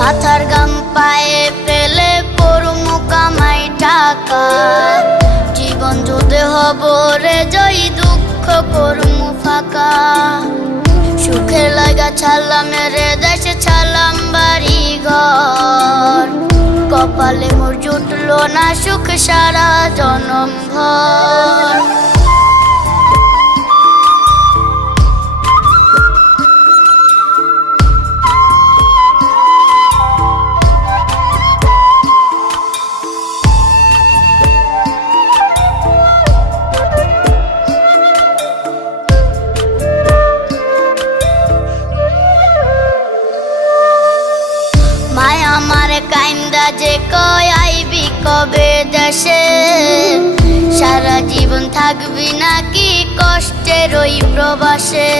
মাথার গাম পায়ে ফেলে পড়মু কামাই টাকা, জীবন যুদ্ধে হব রে জয়ী, দুঃখ করমু ফাঁকা। সুখের লাগা ছাড়লাম রে দেশে, ছাড়লাম বাড়ি ঘর, কপালে মোর জুটলো না সুখ সারা জনম ভর। মায় আমার কাইন্দা যে কয় আইবি কবে দেশে, সারা জীবন থাকবি নাকি কষ্টের ওই প্রবাসে।